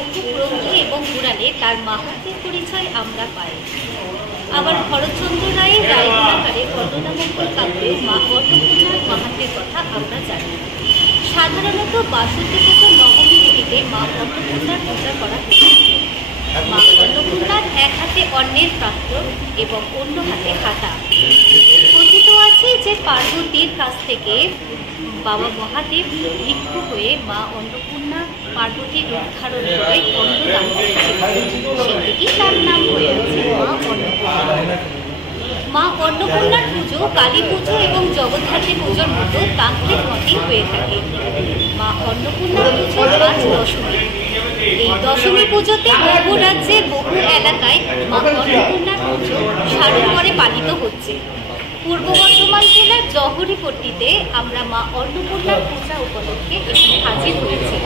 বহু গ্রন্থে এবং পুরাণে তার মাহাত্ম্যের পরিচয় আমরা পাই। আবার ভরতচন্দ্র রায়ের রায়গুণাকারে বর্ণনামঙ্গল কাব্যেও মা অন্নপূর্ণার মাহাত্ম্যের কথা আমরা জানি। সাধারণত বাসন্তী পুজোর নবমী তিথিতে মা অন্নপূর্ণার পূজা করা হয়ে থাকে। মা অন্নপূর্ণার এক হাতে অন্নের পাত্র এবং অন্য হাতে হাতা। কথিত আছে যে পার্বতীর কাছ থেকে বাবা মহাদেব ভিক্ষু হয়ে মা অন্নপূর্ণা পার্বতীর রূপ ধারণ করে অন্ন দান করেছিলেন। সেই থেকেই তার নাম হয়ে আছে মা অন্নপূর্ণা। মা অন্নপূর্ণার পুজো কালী পুজো এবং জগদ্ধাত্রী পুজোর মতো তান্ত্রিক মতেই হয়ে থাকে। মা অন্নপূর্ণার পুজো আজ দশমী। এই দশমী পুজোতে বহু রাজ্যে বহু এলাকায় মা অন্নপূর্ণার পুজো সাড়ম্বরে পালিত হচ্ছে। পূর্ব বর্ধমান জেলার জহরিপট্টিতে আমরা মা অন্নপূর্ণার পূজা উপলক্ষে এখানে হাজির হয়েছি।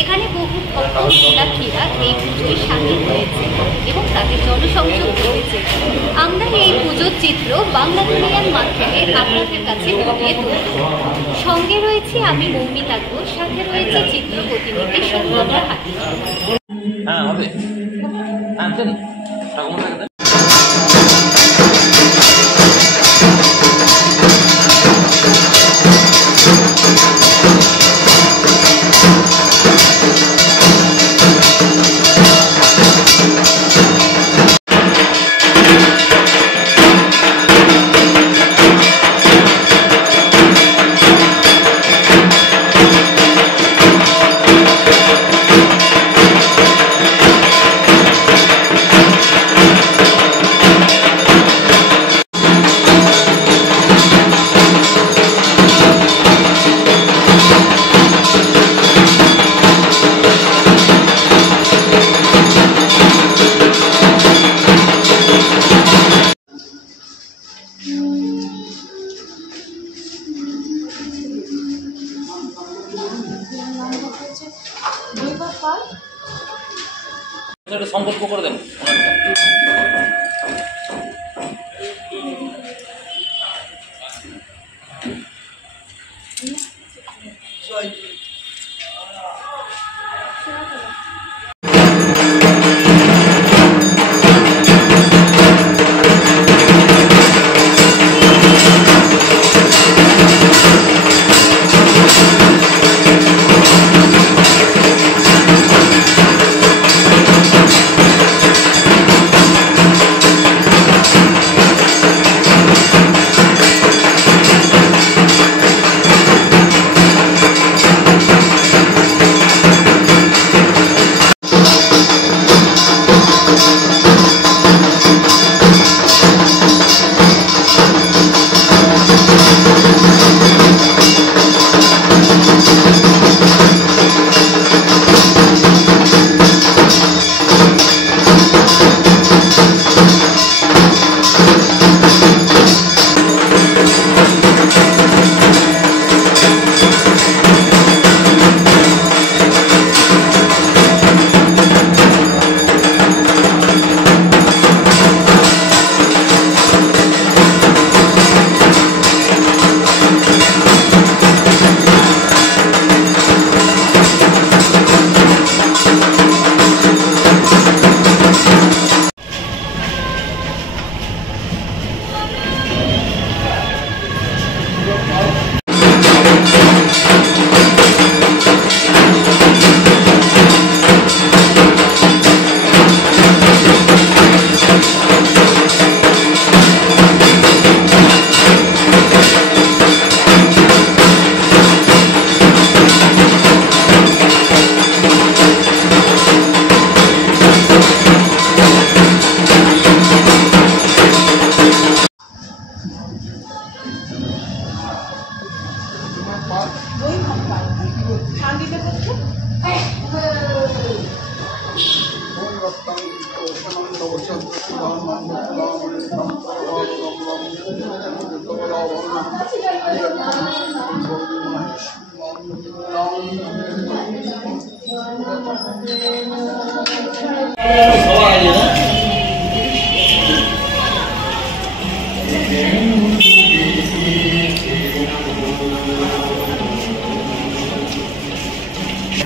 এখানে বহু ভক্ত লীলাক্ষীরা এই পুজোয় সামিল হয়েছে এবং তাদের জনসংযোগ হয়েছে। আমরা এই পুজোর চিত্র বাংলা দুনিয়ার মাধ্যমে আপনাদের কাছে ফুটিয়ে তুলব। সঙ্গে রয়েছে আমি মৌমিতা ঘোষ, সাথে রয়েছে চিত্র প্রতিনিধি সুব্রতা হাতি। সংকল্প করে দেন।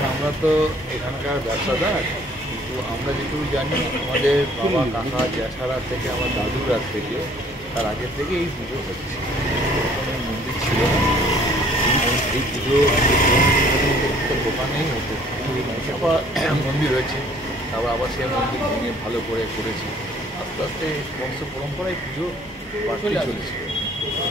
আমরা তো এখানকার ব্যবসাদার, কিন্তু আমরা যেটুকু জানি আমাদের বাবা কাকা জ্যাঠারা থেকে আমার দাদুরা থেকে তার আগের থেকে এই পুজো হচ্ছে। ওখানে মন্দির ছিল না, এই পুজো দোকানেই হতো। আবার মন্দির হয়েছে, তারপর আবার সেই মন্দির ভেঙে ভালো করে করেছে। আস্তে আস্তে বংশ পরম্পরায় পুজো বাড়তে চলেছে,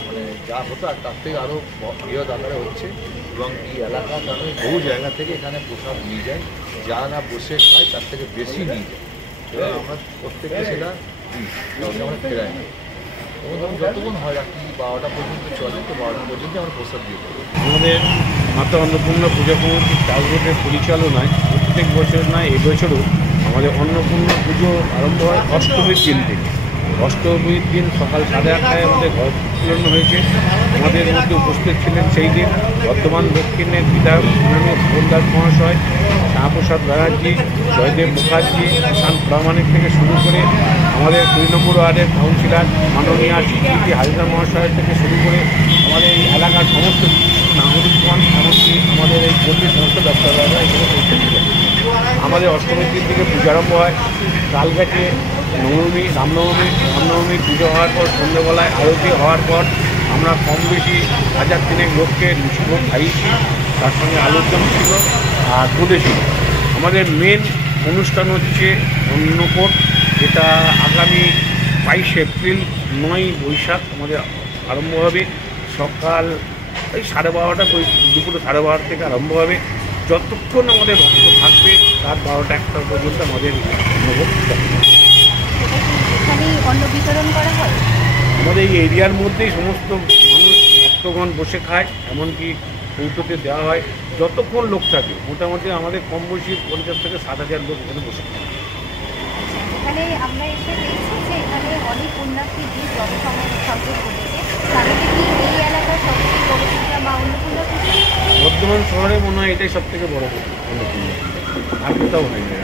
মানে যা হতো আর তার থেকে আরও বৃহৎ আকারে হচ্ছে। এবং এই এলাকার কারণে বহু জায়গা থেকে এখানে প্রসাদ নিয়ে যায়, যা না বসে খায় তার থেকে বেশি নিয়ে যায়। এবং আমরা প্রত্যেককে সেটা দিই, আমরা ফেরাই না। এবং ধরুন যতক্ষণ হয় রাত্রি 12টা পর্যন্ত চলে, তো 12টা পর্যন্ত আমরা প্রসাদ দিয়ে দেবো। আমাদের মাতা অন্নপূর্ণা পূজা কমিটির টার্গেটের পরিচালনায় প্রত্যেক বছর নয় এবছরও আমাদের অন্নপূর্ণা পুজো আরম্ভ হয় অষ্টমীর দিন থেকে। অষ্টমীর দিন সকাল 8:30টায় আমাদের ঘর পূরণ হয়েছে। আমাদের মধ্যে উপস্থিত ছিলেন সেই দিন বর্ধমান দক্ষিণের বিধায়ক মাননীয় ভুবনদাস মহাশয়, শ্যামাপ্রসাদ ব্যানার্জি, জয়দেব মুখার্জি, শান্ত প্রামাণিক থেকে শুরু করে আমাদের 2 নম্বর ওয়ার্ডের কাউন্সিলর মাননীয় সিটি হাজরা মহাশয় থেকে শুরু করে আমাদের এই এলাকার সমস্ত নাগরিকগণ, এমনকি আমাদের এই পল্লীর সমস্ত ব্যবসাদাররা এখানে পৌঁছেছিলেন। আমাদের অষ্টমীর দিন থেকে পুজো আরম্ভ হয়। কাল গেছে রামনবমীর পুজো হওয়ার পর সন্ধ্যেবেলায় আরতি হওয়ার পর আমরা কম বেশি 1000-3 লোককে লুচি ভোগ খাইয়েছি, তার সঙ্গে আলুর দম ছিল আর দুধে ছিল। আমাদের মেন অনুষ্ঠান হচ্ছে অন্নকূট, যেটা আগামী 22 এপ্রিল 9 বৈশাখ আমাদের আরম্ভ হবে। সকাল ওই 12:30 দুপুরে 12:30 থেকে আরম্ভ হবে। যতক্ষণ আমাদের ভক্ত থাকবে রাত 12টা-1টা পর্যন্ত আমাদের অন্নভোগ চলবে। এখানেই অন্ন বিতরণ করা হয়। আমাদের এই এরিয়ার মধ্যেই সমস্ত মানুষ ভক্তগণ বসে খায়, এমনকি কৌটোতে দেওয়া হয়। যতক্ষণ লোক থাকে মোটামুটি আমাদের কম বেশি 50 থেকে 7000 লোক এখানে বসে খায়। এখানে আমরা এসে দেখছি যে এখানে অনেক পুণ্যার্থী ভিড় জনসংযোগ ঘটেছে। তাহলে কি এই এলাকার সবথেকে বড় পূজা মা অন্নপূর্ণা পূজা? বর্ধমান শহরে মনে হয় এটাই সব থেকে বড় অন্নপূর্ণা, আর কোথাও হয় না।